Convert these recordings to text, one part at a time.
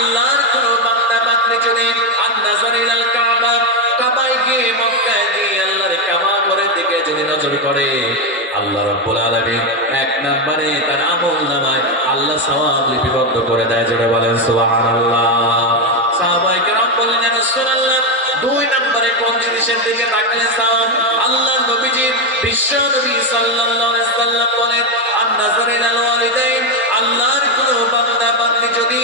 আল্লাহর কোন বান্দা বান্দে যদি আন্নাজারিল কাবা, কাবায় গিয়ে মক্কায় গিয়ে আল্লাহর কাবা করে দিকে যদি নজর করে, আল্লাহ রব্বুল আলামিন এক নম্বরে তার আমল নামায় আল্লাহ সওয়াব লিপিবদ্ধ করে দেয় যেটা বলেন সুবহানাল্লাহ। সাহাবায়ে কেরাম বললেন, রাসূলুল্লাহ, দুই নম্বরে জিনিসের দিকে সওয়াব আল্লাহ নবীজি বিশ্ব নবী সাল্লাল্লাহু আলাইহি সাল্লাম বলেন আন-নাযারিল ওয়ালিদাইন আল্লাহর কোন বান্দা বান্দি যদি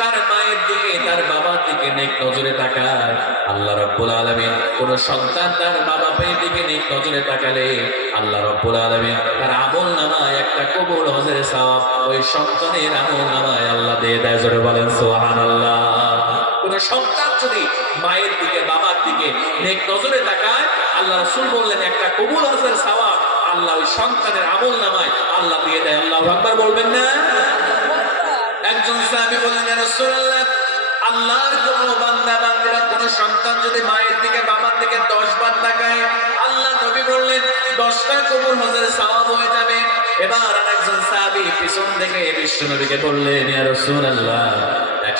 তার মায়ের দিকে, তার বাবার দিকে নেক নজরে তাকায়, আল্লাহ রাব্বুল আলামিন কোন সন্তান তার বাবা দিকে নেক নজরে তাকালে, আল্লাহ রাব্বুল আলামিন তার আমল একটা কবুল হজের ওই সন্তানের আমল নামায় আল্লাহ দিয়ে দেয়, জোরে বলেন, সুবহানাল্লাহ। কোন সন্তান যদি মায়ের দিকে, বাবার দিকে নেক নজরে তাকায়, আল্লাহ রাসূল বললেন, একটা কবুল হজের সওয়াব আল্লাহ ওই সন্তানের আমল নামায় আল্লাহ দিয়ে দেয়। আল্লাহু আকবার বলবেন না? একজন সাহাবী বললেন আল্লাহর কোন বান্দা বান্দিরা কোন সন্তান যদি মায়ের দিকে, বাবার দিকে 10 বার তাকায়, আল্লাহ নবী বললেন 10টা কবুল হজের সওয়াব হয়ে যাবে। এবার আরেকজন সাহাবী পিছন থেকে বিশ্ব নবীকে বললেন, ইয়া রাসূলুল্লাহ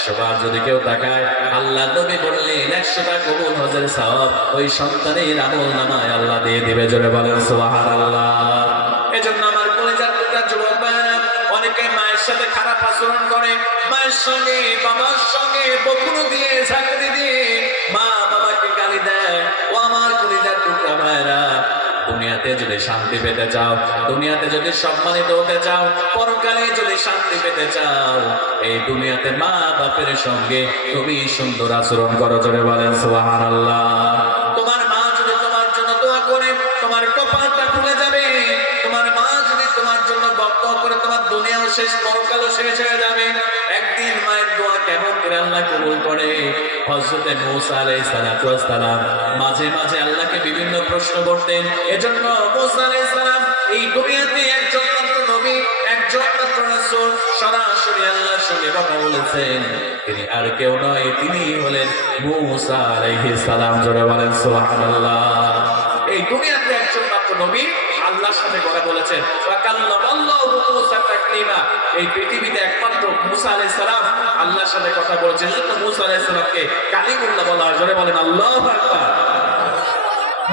100 বার যদি কেউ তাকায়, আল্লাহ নবী বললেন 100টা কবুল হজের সওয়াব ওই সন্তানের আমল নামায় আল্লাহ দিয়ে দিবে, জোরে বলেন, সুবহানাল্লাহ। এজন্য আমার কলেজার টুকরা যুবক অনেকে মায়ের সাথে খারাপ আচরণ করে, মায়ের সঙ্গে, বাবার সঙ্গে বকুনো দিয়ে ঝাঁকড়ি দিয়ে মা বাবাকে গালি দেয়। ও আমার কলিজার টুকরা ভাইরা দুনিয়াতে যদি শান্তি পেতে চাও, দুনিয়াতে যদি সম্মানিত হতে চাও, পরকালে যদি শান্তি পেতে চাও, এই দুনিয়াতে মা বাপের সঙ্গে তুমি সুন্দর আচরণ করো, জোরে বলেন, সুবহানাল্লাহ। তোমার মা যদি তোমার জন্য দোয়া করে, তোমার কপালটা খুলে যাবে। তোমার মা যদি তোমার জন্য বক্ত করে, তোমার দুনিয়াও শেষ, পরকালও শেষ হয়ে যাবে। কেমন আল্লাহ কবুল করে? হযরতে মূসা সালাতু সালাম মাঝে মাঝে আল্লাহকে বিভিন্ন প্রশ্ন করতেন। এজন্য মূসা আলাইহিস সালাম এই দুনিয়াতে একজন মাত্র নবী, একজন মাত্র রাসূল সরাসরি আল্লাহর সঙ্গে কথা বলেছেন। তিনি আর কেউ নয়, তিনি হলেন মূসা আলাইহিস সালাম জোরে বলেন সুবহানাল্লাহ। এই দুনিয়াতে একজন মাত্র নবী আল্লাহর সাথে কথা বলেছেন। এই পৃথিবীতে একমাত্র মূসা আলাইহিস সালাম আল্লাহর সাথে কথা বলেছেন। মূসা আলাইহিস সালামকে কালিমুল্লাহ বলা হয় বলেন, আল্লাহু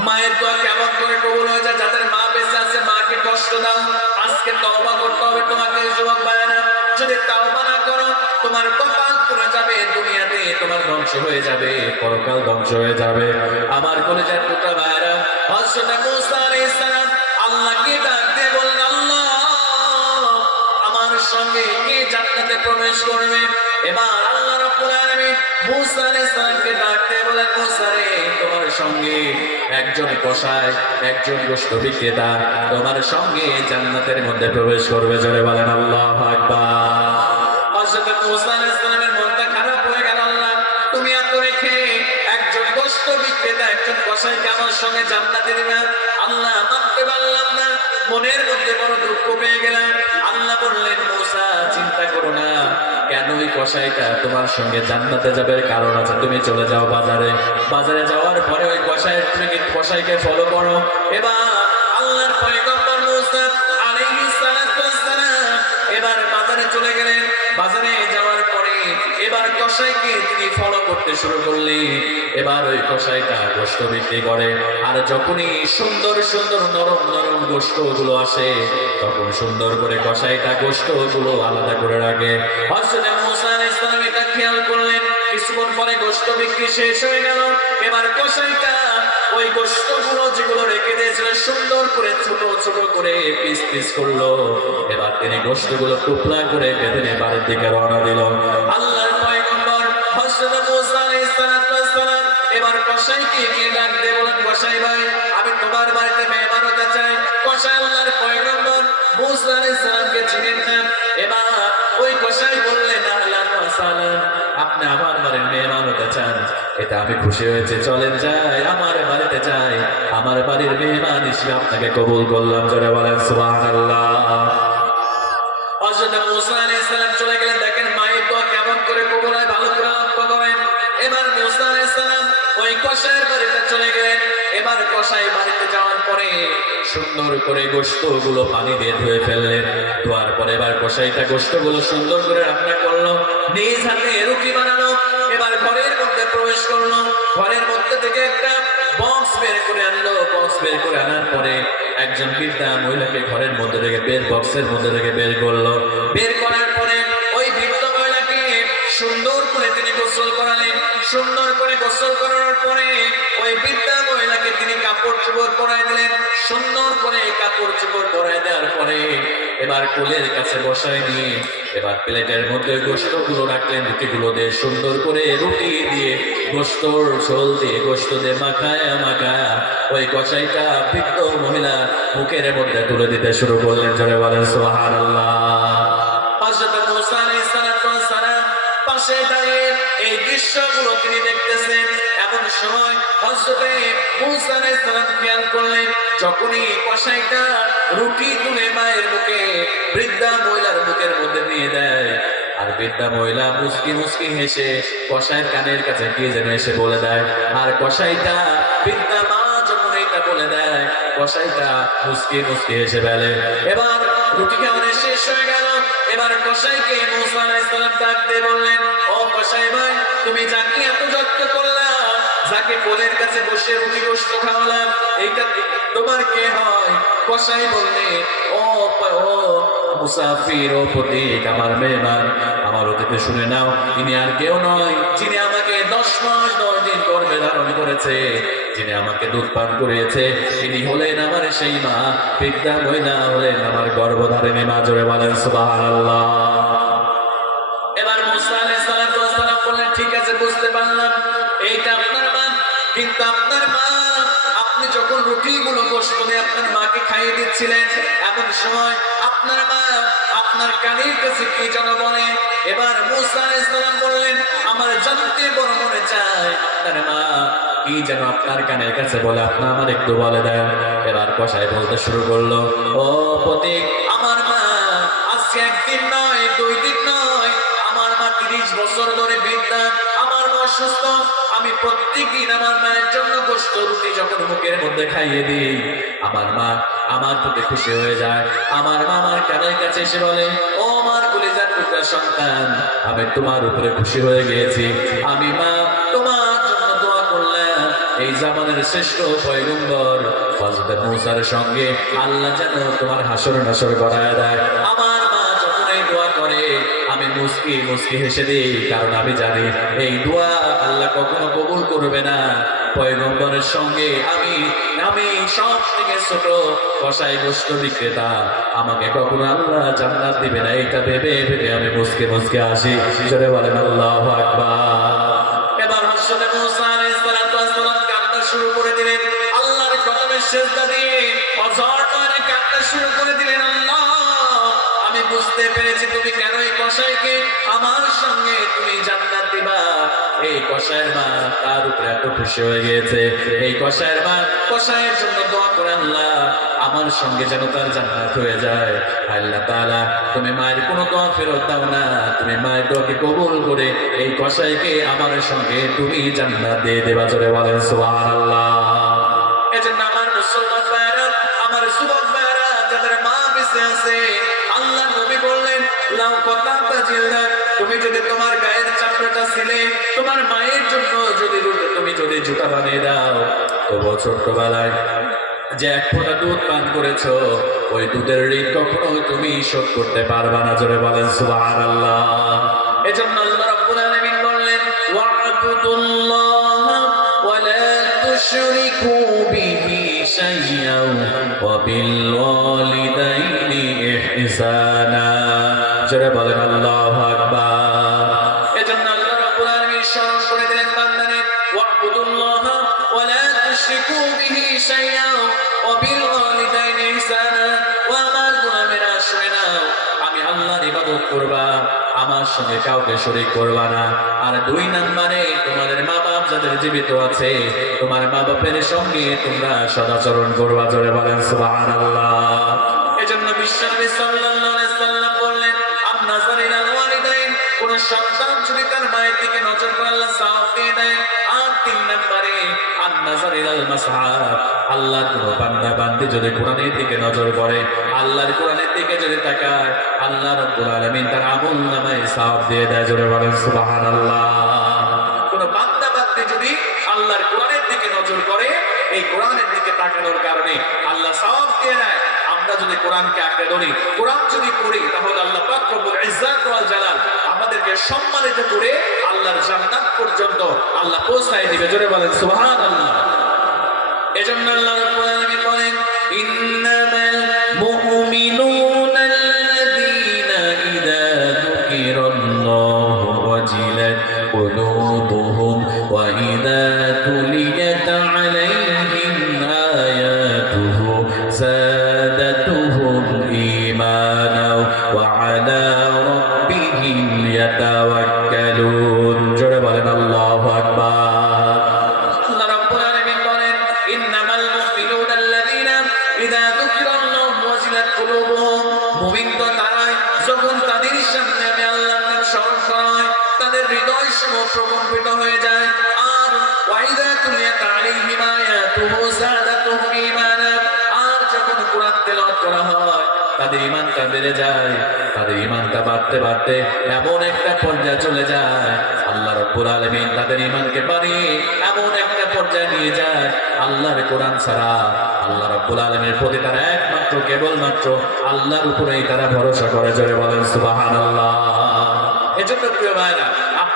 মায়ের দোয়া কেমন করে কবুল হয়ে যায় যাদের মা বেঁচে আছে, মাকে কষ্ট দাও। আজকে তওবা করতে হবে, তোমাকে যুবক ভাইয়েরা যদি তওবা না করো, তোমার কপাল পুড়ে যাবে, দুনিয়াতে তোমার ধ্বংস হয়ে যাবে, পরকাল ধ্বংস হয়ে যাবে। আমার কলেজের টুকরা ভাইয়েরা, হযরত মুসা আলাইহিস সালাম আল্লাহকে ডাকতে বলেন, আল্লাহ, আমার সঙ্গে কে জান্নাতে প্রবেশ করবে? এবার আল্লাহ রাব্বুল আলামিন আলাইহিস সালামকে ডাকতে বলেন, মুসা রে, তোমার সঙ্গে একজন কসাই একজন গোষ্ঠ বিক্রেতা তোমার সঙ্গে জান্নাতের মধ্যে প্রবেশ করবে। জোরে বলেন, আল্লাহু আকবার। কসাইকে আমার সঙ্গে জান্নাতে দিবে। আল্লাহ মানতে পারলাম না, মনের মধ্যে বড় দুঃখ পেয়ে গেলাম। আল্লাহ বললেন, মুসা, চিন্তা করো না কেন ওই কসাইটা তোমার সঙ্গে জান্নাতে যাবে কারণ আছে, তুমি চলে যাও বাজারে। বাজারে যাওয়ার পরে ওই কসাই তুমি কি কসাইকে ফলো করো। এবার আল্লাহর পয়গম্বর মুসা আলাইহিস সালাতু ওয়াস সালাম এবার বাজারে চলে গেলেন। বাজারে যাওয়ার এবার কসাইকে তিনি ফলো করতে শুরু করলেন। এবার ওই কসাইটা গোস্ত বিক্রি করে। আর যখনই সুন্দর সুন্দর, নরম নরম গোস্তগুলো আসে, তখন সুন্দর করে কসাইটা গোস্তগুলো আলাদা করে রাখে। খেয়াল করলেন। কিছুক্ষণ পরে গোস্ত বিক্রি শেষ হয়ে গেল। এবার কসাইটা ওই গোস্তগুলো যেগুলো রেখে দিয়েছিল, সুন্দর করে ছোট ছোট করে পিস পিস করল। এবার তিনি গোস্তগুলো টুকরা করে বেঁধে বাড়ির দিকে রওনা দিল। পয়গম্বর আপনি আমার বাড়ির মেহমান হতে চান। এটা আমি খুশি হয়েছে। চলেন যাই, আমার বাড়িতে যাই। আমার বাড়ির মেহমান হিসেবে আপনাকে কবুল করলাম। জোরে বলেন, সুবহানাল্লাহ। চলে গেলেন। দেখেন মায়ের দোয়া কেমন করে কবুল এবার মুসা আলাইহিস ওই ওই বাড়িতে চলে গেলেন। এবার কষাই বাড়িতে যাওয়ার পরে সুন্দর করে গোস্তগুলো পানি দিয়ে ধুয়ে ফেললেন। ধোয়ার পরে এবার কষাইটা গোস্তগুলো সুন্দর করে রান্না করল, নিজ হাতে রুটি বানালো, এবার ঘরের মধ্যে প্রবেশ করল। ঘরের মধ্যে থেকে একটা বক্স বের করে আনলো। বক্স বের করে আনার পরে একজন বৃদ্ধা মহিলাকে ঘরের মধ্যে রেখে বের বক্সের মধ্যে রেখে বের করল। বের করার পরে ওই বৃদ্ধ মহিলাকে সুন্দর করে তিনি গোসল করালেন। সুন্দর করে গোসল করানোর পরে ওই বৃদ্ধা মহিলাকে তিনি কাপড় চোপড় পরাই দিলেন। সুন্দর করে কাপড় চোপড় পরাই দেওয়ার পরে এবার কুলের কাছে বসায় নিয়ে এবার প্লেটের মধ্যে গোস্তগুলো রাখলেন, রুটিগুলো দিয়ে সুন্দর করে রুটি দিয়ে গোস্তর ঝোল দিয়ে গোস্ত দিয়ে মাখায় মাখায় ওই কষাইটা বৃদ্ধ মহিলা মুখের মধ্যে তুলে দিতে শুরু করলেন। জোরে বলেন, সুবহানাল্লাহ। হযরত পাশে দাঁড়িয়ে এই দৃশ্যগুলো তিনি দেখতেছেন। এমন সময় হযরতে মুসা সালাম খেয়াল করলেন, যখনই কসাইটা রুটি তুলে মায়ের মুখে বৃদ্ধা মহিলার মুখের মধ্যে দিয়ে দেয়, আর বৃদ্ধা মহিলা মুসকি মুসকি হেসে কসাইয়ের কানের কাছে গিয়ে যেন এসে বলে দেয়। আর কসাইটা বৃদ্ধা মা যখন এটা বলে দেয়, কসাইটা মুসকি মুসকি হেসে বেলে এবার রুটি খাওয়ানো শেষ হয়ে এবার কসাইকে মুসা আলাইহিস সালাম ডাক দিয়ে বললেন, ও কসাই ভাই, তুমি যাকে এত যত্ন যাকে কোলের কাছে বসে রুটি গোস্ত খাওয়ালাম, এইটা তোমার কে হয়? কসাই বললে, ও ও মুসাফির, ও আমার মেহমান, আমার অতিথি শুনে নাও তিনি আর কেউ নয়, যিনি আমাকে দশ মাস দশ দিন গর্ভে ধারণ করেছে, যিনি আমাকে দুধ পান করিয়েছে তিনি হলেন আমার সেই মা বৃদ্ধা মহিলা হলেন আমার গর্ভধারিণী মা, জোরে বলেন সুবহানাল্লাহ। এবার রুটিগুলো গোশত দিয়ে আপনার মাকে খাইয়ে দিচ্ছিলেন। এমন সময় আপনার মা আপনার কানের কাছে কি যেন বলে, এবার মুসা আলাইহিস সালাম বললেন, আমার জানতে বড় মনে চায় আপনার মা, কি যেন আপনার কানের কাছে বলে আপনার আমার একটু বলে দেন। এবার কষাই বলতে শুরু করল, ও প্রতীক আমার মা, আজকে একদিন নয়, দুই দিন নয়, আমার মা তিরিশ বছর ধরে বৃদ্ধা, আমার অসুস্থ, আমি প্রত্যেকদিন আমার মায়ের জন্য গোস্ত রুটি যখন মুখের মধ্যে খাইয়ে দিই, আমার মা আমার প্রতি খুশি হয়ে যায়। আমার মা আমার কানের কাছে এসে বলে, ও আমার সন্তান, আমি তোমার উপরে খুশি হয়ে গিয়েছি। আমি মা, তোমার জন্য দোয়া করলাম। এই জামানের শ্রেষ্ঠ পয়গম্বর মূসার সঙ্গে আল্লাহ যেন তোমার হাসর নাসর করায় দেয়। আমার মা যখন দোয়া করে আমি মুস্কি মুস্কি হেসে দিই, কারণ আমি জানি এই দোয়া আল্লাহ কখনো কবুল করবে না। পয়গম্বরের সঙ্গে আমি আমি সব থেকে ছোট কষাই গোষ্ঠ বিক্রেতা। আমাকে কখনো আল্লাহ জান্নাত দিবে না, এটা ভেবে ভেবে আমি মুসকে মুসকে আসি জোরে বলেন, আল্লাহ আকবার। শুরু করে দিলেন। আল্লাহর কদমে সেজদা দিয়ে অঝর করে কান্না শুরু করে বুঝতে পেরেছি তুমি কেন এই কসাইকে আমার সঙ্গে তুমি জান্নাত দিবা? এই কসাইয়ের মা তার উপরে এত খুশি হয়ে গিয়েছে। এই কসাইয়ের মা, কসাইয়ের জন্য দোয়া করে আল্লাহ, আমার সঙ্গে যেন তার জান্নাত হয়ে যায়। আল্লাহ তাআলা, তুমি মায়ের কোনো দোয়া ফেরত দাও না। তুমি মায়ের দোয়াকে কবুল করে এই কসাইকে আমার সঙ্গে তুমি জান্নাত দিয়ে দেবা জোরে বলেন, সুবহানাল্লাহ। এজন্য আমার মুসলমান ভাইরা আমার যুবক ভাইরা যাদের মা বেঁচে আছে লাউ কতাতা জিলদা তুমি যদি তোমার গায়ের চামড়াটা ছিলে, তোমার মায়ের জন্য যদি তুমি যদি জুতা বানিয়ে দাও তবু ছোট্টবেলায় যে এক ফোঁটা দুধ পান করেছ, ওই দুধের ঋণ কখনো তুমি শোধ করতে পারবা না, জোরে বলেন সুবহানাল্লাহ। এজন্য আল্লাহ রাব্বুল আলামিন বললেন, ওয়া'বুদুল্লাহ ওয়ালা তুশরিকু বিহি শাইয়্যান ওয়া বিল ওয়ালিদাইনি ইহসানা। জোরে বলেন, আল্লাহু আকবার। এজন্য আল্লাহ রাব্বুল আলামিন করে দিলেন ওয়া'বুদুল্লাহ ওয়ালা তুশরিকু বিহি ওয়া বিল ওয়ালিদাইনি ইহসানা ওয়া আমার নাও আমি আল্লাহর ইবাদত করবা, আমার সঙ্গে কাউকে শরীক করবা না। আর দুই নম্বরে, তোমাদের মা বাপ যাদের জীবিত আছে, তোমার মা বাপের সঙ্গে তোমরা সদাচরণ করবা, জোরে বলেন, সুবহানাল্লাহ। এজন্য বিশ্বনবী সাল্লাল্লাহু আলাইহি সাল্লাম কোন সন্তান যদি তার মায়ের দিকে নজর করে আল্লাহ সাফ দিয়ে দেয়, আর তিন নম্বরে আন্নাজার ইলাল আল্লাহ কোন বান্দা বান্দি যদি কোরআনের দিকে নজর করে আল্লাহর কোরআনের দিকে যদি তাকায়, আল্লাহ রাব্বুল আলামিন তার আমল নামায় সাফ দিয়ে দেয়, জোরে বলেন, সুবহানাল্লাহ। কোন বান্দা বান্দি যদি আল্লাহর কোরআনের দিকে নজর করে, এই কোরআনের দিকে তাকানোর কারণে আল্লাহ সওয়াব দিয়ে দেয় আমরা যদি কোরআনকে আঁকড়ে ধরি, কোরআন যদি পড়ি, তাহলে আল্লাহ পাক রব্বুল জালাল আমাদেরকে সম্মানিত করে আল্লাহর জান্নাত পর্যন্ত আল্লাহ পৌঁছায় দিবে। জোরে বলেন, সুবহানাল্লাহ। এজন্য আল্লাহ তাদের ইমানটা বেড়ে যায়, তাদের ইমানটা বাড়তে বাড়তে এমন একটা পর্যায়ে চলে যায়। আল্লাহ রব্বুল আলামিন তাদের ইমানকে বাড়িয়ে এমন একটা পর্যায়ে নিয়ে যায়। আল্লাহর কোরআন ছাড়া আল্লাহ রব্বুল আলামিনের প্রতি তারা একমাত্র, কেবলমাত্র আল্লাহর উপরেই তারা ভরসা করে। জোরে বলেন, সুবহানাল্লাহ। এজন্য প্রিয় ভাইরা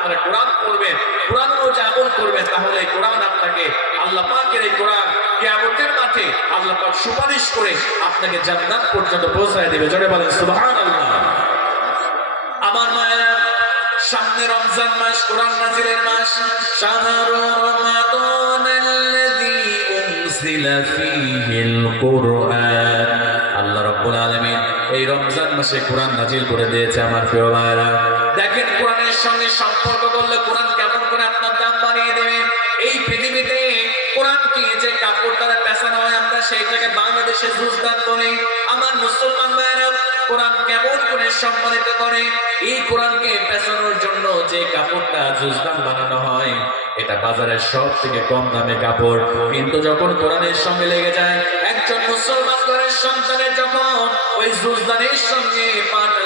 আপনারা কোরআন পড়বেন, কোরআন অনুযায়ী আমল করবেন, তাহলে এই কোরআন আপনাকে আল্লাহ পাকের এই কোরআন কিয়ামতের মাঠে আল্লাহ পাক সুপারিশ করে আপনাকে জান্নাত পর্যন্ত পৌঁছায় দেবে। জোরে বলেন, সুবহানাল্লাহ। আমার মায়েরা, সামনে রমজান মাস, কোরআন নাজিলের মাস। শাহরু রমাদান আল্লাযী ফীহিল কুরআন। আল্লাহ রাব্বুল আলামিন এই রমজান মাসে কোরআন নাজিল করে দিয়েছে আমার প্রিয় ভাইরা সঙ্গে সম্পর্ক করলে কোরআন কেমন করে আপনার দাম বাড়িয়ে দেবে? এই পৃথিবীতে কোরআনকে যে কাপড় দ্বারা পেছানো হয়, আমরা সেইটাকে বাংলাদেশে জুজদান বলি। আমার মুসলমান ভাইরা কোরআন কেমন করে সম্মানিত করে? এই কোরআনকে পেছানোর জন্য যে কাপড়টা জুজদান বানানো হয়, এটা বাজারের সব থেকে কম দামে কাপড়। কিন্তু যখন কোরআনের সঙ্গে লেগে যায়, একজন মুসলমান ঘরের সন্তানের যখন ওই জুজদানের সঙ্গে যায়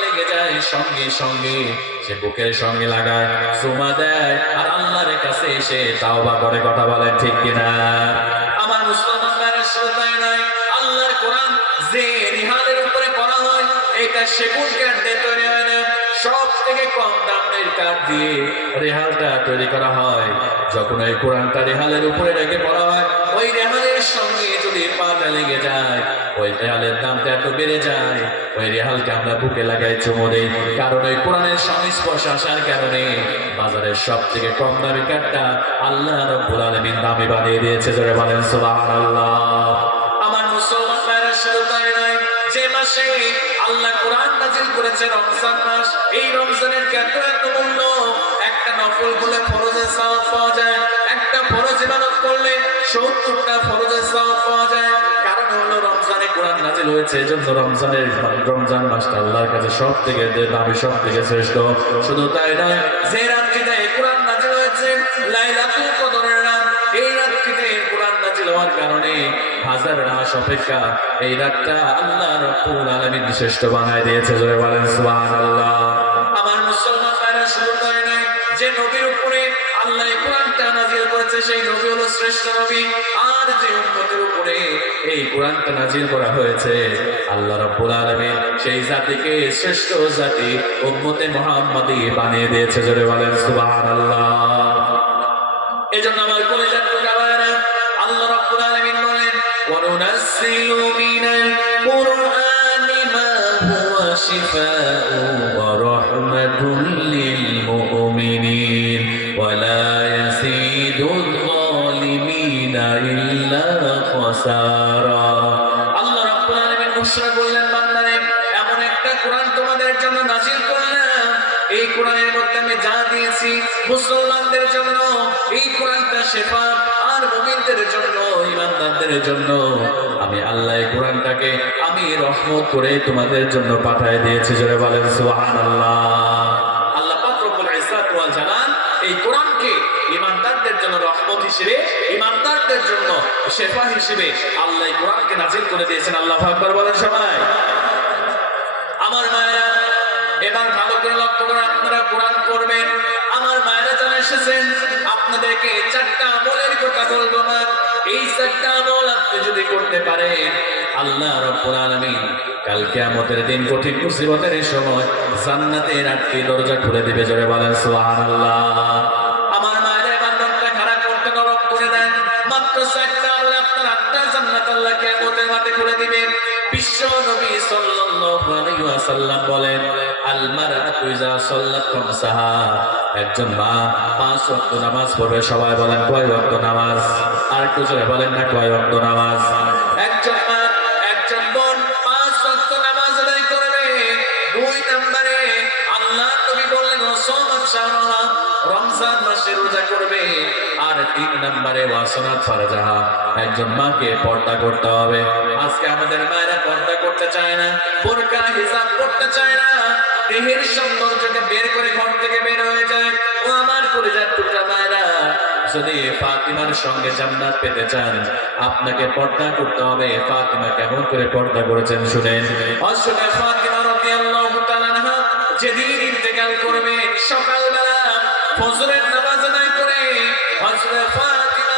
সঙ্গে সঙ্গে সে বুকের সঙ্গে লাগায়, সুমা দেয়, আর আল্লাহর কাছে এসে তাওবা করে কথা বলেন ঠিক কিনা? আমার মুসলমান ভাইরা শ্রদ্ধায় নাই আল্লাহর কোরআন যে রিহালের উপরে পড়া হয়, এটা সেগুন কাঠ তৈরি হয় না। সব কম দামের কাঠ দিয়ে রেহালটা তৈরি করা হয়। যখন ওই কোরআনটা রেহালের উপরে রেখে পড়া হয়, ওই রেহালের সঙ্গে যদি পাটা লেগে যায় ওই রেহালের দামটা এত বেড়ে যায়, ওই রেহালকে আমরা বুকে লাগাই চুমো দিই, কারণ ওই কোরআনের সংস্পর্শ আসার কারণে বাজারের সব থেকে কম দামি কাঠটা আল্লাহ রব্বুল আলামিন দামি বানিয়ে দিয়েছে, জোরে বলেন সুবহানাল্লাহ। আমার মুসলমান শুধু তাই নয়, যে মাসে আল্লাহ কোরআন নাজিল করেছে রমজান মাস, এই রমজানের এত এত মূল্য? একটা নফল করলে ফরজের সওয়াব পাওয়া যায় ফরজ ইবাদত করলে সত্তরটা ফরজের সওয়াব পাওয়া যায়। কারণ হলো রমজানে কোরআন হয়েছে, এজন্য রমজানের রমজান মাসটা আল্লাহর কাছে দামি শ্রেষ্ঠ। শুধু তাই নয়, যে কোরআন হয়েছে, লাইলাতুল কদরের রাত, এই রাত্রিতে কোরআন হওয়ার কারণে হাজার মাস অপেক্ষা এই রাতটা আল্লাহ রব্বুল আলামিন শ্রেষ্ঠ বানায় দিয়েছে, জোরে বলেন সুবহানাল্লাহ। আমার মুসলমান ভাইরা যে নবীর উপরে আল্লাহ কোরআনটা নাজিল করেছে, সেই নবী হলো শ্রেষ্ঠ নবী। আর যে উন্নতির উপরে এই কোরআনটা নাজিল করা হয়েছে, আল্লাহ রব্বুল আলমী সেই জাতিকে শ্রেষ্ঠ জাতি উম্মতে মুহাম্মাদি বানিয়ে দিয়েছে, জোরে বলেন সুবাহ আল্লাহ এজন্য আমার কলেজার টুকাবায়রা আল্লাহ রাব্বুল আলামিন বলেন, ওয়ানুনাসসিলু দিয়েছি মুসলমানদের জন্য, এই কোরআনটা শেফা আর মুমিনদের জন্য, ইমানদারদের জন্য। আমি আল্লাহ কোরআনটাকে, আমি রহমত করে তোমাদের জন্য পাঠিয়ে দিয়েছি, জোরে বলেন, সুবহানাল্লাহ। আল্লাহ পাক রব্বুল ইজ্জাত ওয়াল জালাল এই কোরআনকে ইমানদারদের জন্য রহমত হিসেবে, ইমানদারদের জন্য শেফা হিসেবে আল্লাহ কোরআনকে নাজিল করে দিয়েছেন। আল্লাহ আকবার বলেন সবাই। আমার মায়েরা এবার ভালো করে লক্ষ্য করে আপনারা কোরআন করবেন আমার মায়েরা জানা এসেছেন, আপনাদেরকে চারটা আমলের কথা বলব না এই চারটা আমল আপনি যদি করতে পারেন, আল্লাহ রব্বুল আলামিন কালকে আমাদের দিন কঠিন মুসিবতের সময় জান্নাতের আটটি দরজা খুলে দিবে, জোরে বলেন, সুবহানাল্লাহ। আমার মায়েরা এবার খারাপ করতে নরম করে দেন। মাত্র চারটা আমল আপনার আত্মার জান্নাত আল্লাহ কিয়ামতের মাঠে খুলে দিবেন বিশ্ব নবী সাল্লাল্লাহু মা সবাই বলেন, কয় নামাজ? আর একটু জোরে বলেন না, কয় নামাজ? একজন মা, একজন বোন পাঁচ নামাজ আদায় করবে। দুই নম্বরে আল্লাহ বললেন রমজান মাসে রোজা করবে। আর তিন নম্বরে একজন মাকে পর্দা করতে হবে। আজকে আমাদের পর্দা করতে চায় না বোরকা হিসাব করতে চায় না, দেহের সৌন্দর্যকে বের করে ঘর থেকে বের হয়ে যায়। ও আমার কলিজার টুকরা মায়েরা, যদি ফাতিমার সঙ্গে জান্নাত পেতে চান, আপনাকে পর্দা করতে হবে। ফাতিমা কেমন করে পর্দা করেছেন শুনেন। ফাতিমা যেদিন ইন্তেকাল করবেন সকালবেলা ফজরের নামাজ করে ফাতিমা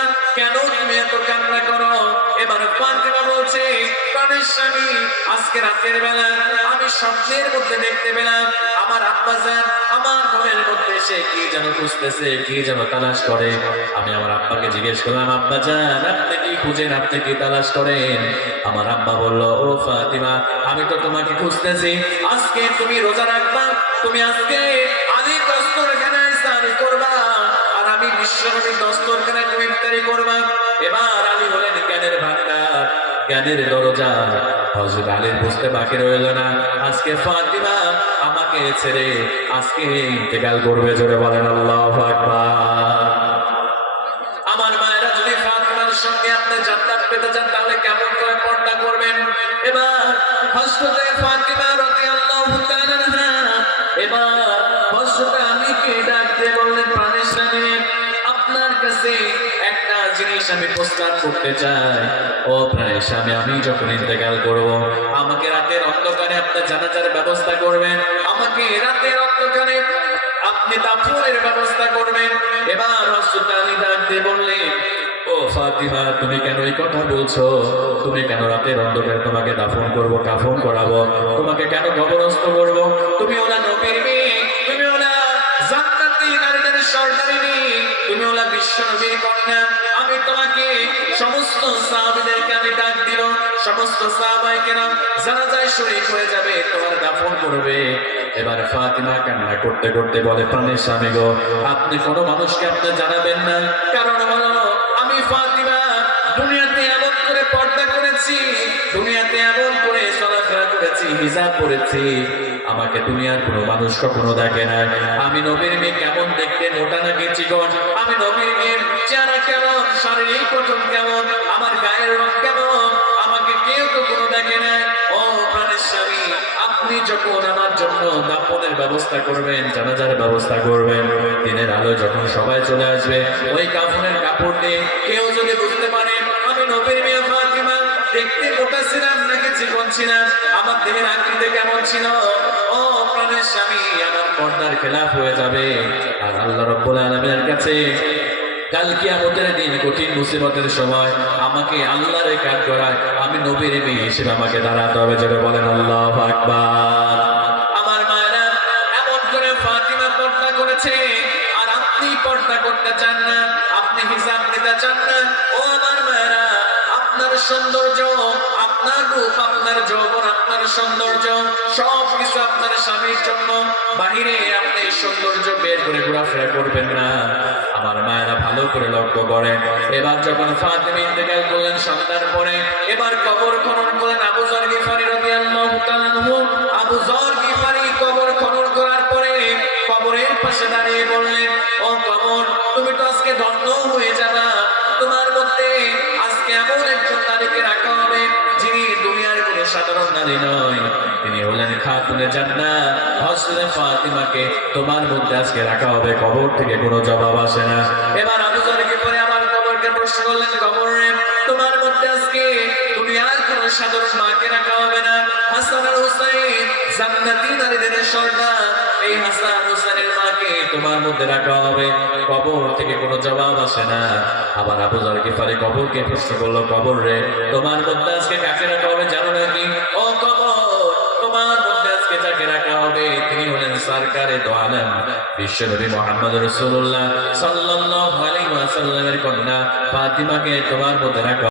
কেন তুমি এত কান্না করো? এবার বলছে, প্রাণের স্বামী, আজকে রাতের বেলা আমি স্বপ্নের মধ্যে দেখতে পেলাম, আমার আব্বাজান আমার ঘরের মধ্যে কি যেন খুঁজতেছে, কি যেন তালাশ করে। আমি আমার আব্বাকে জিজ্ঞেস করলাম, আব্বাজান, আপনি কি খুঁজেন? আপনি কি তালাশ করেন? আমার আব্বা বলল, ও ফাতিমা, আমি তো তোমাকে খুঁজতেছি। আজকে তুমি রোজা রাখবা, তুমি আজকে আদি স্নান করবা। আমি বিশ্বনবীর দস্তরখানায় তুমি ইফতারি করবা। এবার আলী হলেন জ্ঞানের ভান্ডার জ্ঞানের দরজা। হযরত আলীর বুঝতে বাকি রইল না। আজকে ফাতিমা আমাকে ছেড়ে আজকে ইন্তেকাল করবে জোরে বলেন আল্লাহু আমার মায়েরা যদি ফাতিমার সঙ্গে আপনি জান্নাত পেতে চান, তাহলে কেমন করে পর্দা আমি প্রস্তাব করতে চাই। ও প্রাণের স্বামী, আমি যখন ইন্তেকাল করব, আমাকে রাতের অন্ধকারে আপনার জানাজার ব্যবস্থা করবেন। আমাকে রাতের অন্ধকারে আপনি দাফনের ব্যবস্থা করবেন। এবার হযরত আলী ডাক দিয়ে বললেন ও তুমি কেন এই কথা বলছো? তুমি কেন রাতের অন্ধকারে তোমাকে দাফন করব, কাফন করাবো? তোমাকে কেন কবরস্থ করব? তুমি ওলা নবীর তুমি ওলা জান্নাতি নারীদের এবার ফাতিমা কান্না করতে করতে বলে, প্রাণের স্বামী গো, আপনি কোনো মানুষকে আপনি জানাবেন না। কারণ হলো, আমি ফাতিমা দুনিয়াতে এমন করে পর্দা করেছি, দুনিয়াতে এমন করে চলাফেরা করেছি, হিজাব করেছি আমাকে দুনিয়ার কোনো মানুষ কখনো দেখে না। আমি নবীর মেয়ে কেমন দেখতে মোটা নাকি চিকন? আমি নবীর চেহারা কেমন? শারীরিক কেমন? আমার গায়ের রং কেমন? আমাকে কেউ তো কোনো দেখে না। ও প্রাণের স্বামী, আপনি যখন আমার জন্য দাপনের ব্যবস্থা করবেন, জানাজার ব্যবস্থা করবেন, দিনের আলো যখন সবাই চলে আসবে, ওই কাফনের কাপড় দিয়ে কেউ যদি বুঝতে পারে, আমি নবীর মেয়ে দেখতে মোটা ছিলাম, নাকি চিকন ছিলাম? আমার দেহের আকৃতি কেমন ছিল? ও, প্রাণের স্বামী আমার পর্দার খেলাফ হয়ে যাবে। আর আল্লাহ রব্বুল আলমের কাছে কাল কিয়ামতের দিন কঠিন মুসিবতের সময় আমাকে আল্লাহর কাজ করায়, আমি নবীর মেয়ে হিসেবে আমাকে দাঁড়াতে হবে যেটা বলেন আল্লাহ আকবার। আমার মায়েরা এমন করে ফাতিমা পর্দা করেছে, আর আপনি পর্দা করতে চান না, আপনি হিসাব নিতে চান না। ও আমার মায়েরা আপনার সৌন্দর্য, আপনার রূপ, আপনার যৌবন, আপনার সৌন্দর্য সব কিছু আপনার স্বামীর জন্য। বাহিরে আপনি সৌন্দর্য বের করে ঘোরাফেরা করবেন না। আমার মায়েরা ভালো করে লক্ষ্য করেন। এবার যখন ফাতেমা ইন্তেকাল করলেন সন্ধ্যার পরে, এবার কবর খনন করলেন আবু জর গিফারি আনহু। আবু জর গিফারি পাশে দাঁড়িয়ে বললেন, ও কবর, তুমি তো আজকে ধন্য হয়ে যাবা। মধ্যে আজকে এমন একজন নারীকে রাখা হবে যিনি দুনিয়ার কোনো সাধারণ নারী নয়। তিনি হলেন খাতুনে জান্নাত। হযরত ফাতিমাকে তোমার মধ্যে আজকে রাখা হবে। কবর থেকে কোনো জবাব আসে না। এবার আবু জরকে পরে আমার কবরকে প্রশ্ন করলেন কবর তোমার মধ্যে আজকে দুনিয়ার কোনো সাধারণ মাকে রাখা হবে না? হাসান হুসাইন, জান্নাতি নারীদের সর্দার, এই হাসান হুসাইনের মাকে তোমার মধ্যে রাখা হবে। কবর থেকে কোনো জবাব আসে না। আবার আবু জর গিফারি কবরকে প্রশ্ন করল, কবর রে, তোমার মধ্যে আজকে কাকে রাখা হবে জানো নাকি? ও সরকারে দো আলম বিশ্বনবী মোহাম্মদ রসুল্লাহ সাল্লাল্লাহু আলাইহি ওয়াসাল্লামের কন্যা ফাতিমাকে তোমার মধ্যে রাখা।